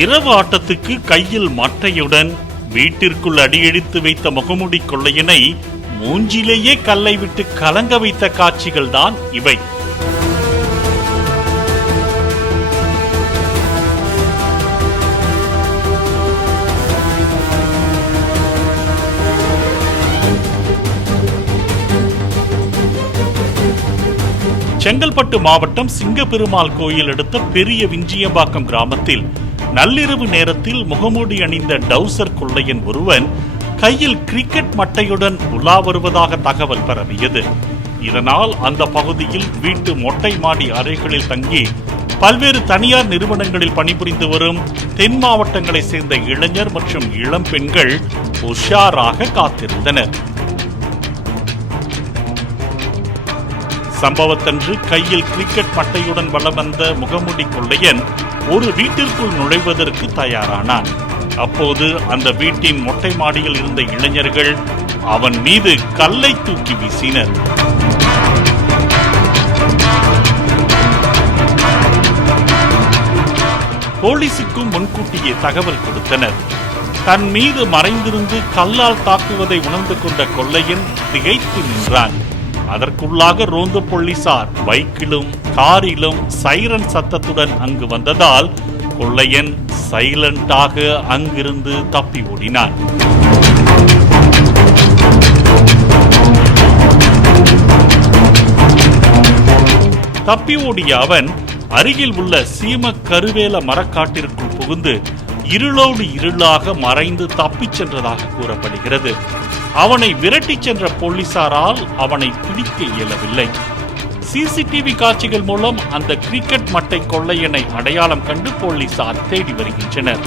இரவு ஆட்டத்துக்கு கையில் மட்டையுடன் வீட்டிற்குள் அடியெடுத்து வைத்த முகமூடி கொள்ளையனை மூஞ்சிலேயே கல்லை விட்டு கலங்க வைத்த காட்சிகள் தான் இவை. செங்கல்பட்டு மாவட்டம் சிங்கப்பெருமாள் கோயில் அடுத்த பெரிய விஞ்சியம்பாக்கம் கிராமத்தில் நள்ளிரவு நேரத்தில் முகமூடி அணிந்த டவுசர் கொள்ளையன் ஒருவன் கையில் கிரிக்கெட் மட்டையுடன் உலா வருவதாக தகவல் பரவியது. இதனால் அந்த பகுதியில் வீட்டு மொட்டை மாடி அறைகளில் தங்கி பல்வேறு தனியார் நிறுவனங்களில் பணிபுரிந்து வரும் தென் மாவட்டங்களை சேர்ந்த இளைஞர் மற்றும் இளம் பெண்கள் உஷாராக காத்திருந்தனர். சம்பவத்தன்று கையில் கிரிக்கெட் மட்டையுடன் வலம் வந்த முகமூடி கொள்ளையன் ஒரு வீட்டிற்குள் நுழைவதற்கு தயாரானான். அப்போது அந்த வீட்டின் மொட்டை மாடியில் இருந்த இளைஞர்கள் அவன் மீது கல்லை தூக்கி வீசினர். போலீசுக்கும் முன்கூட்டியே தகவல் கொடுத்தனர். தன் மீது மறைந்திருந்து கல்லால் தாக்குவதை உணர்ந்து கொண்ட கொள்ளையன் திகைத்து நின்றான். அதற்குள்ளாக ரோந்து போலீசார் பைக்கிலும் காரிலும் சைரன் சத்தத்துடன் அங்கு வந்ததால் கொள்ளையன் சைலண்டாக அங்கிருந்து தப்பி ஓடினான். தப்பி ஓடிய அவன் அருகில் உள்ள சீம கருவேல மரக்காட்டிற்குள் புகுந்து இருளோடு இருளாக மறைந்து தப்பிச் சென்றதாக கூறப்படுகிறது. அவனை விரட்டி சென்ற போலீசாரால் அவனை பிடிக்க இயலவில்லை. சிசிடிவி காட்சிகள் மூலம் அந்த கிரிக்கெட் மட்டை கொள்ளையனை அடையாளம் கண்டு போலீசார் தேடி வருகின்றனர்.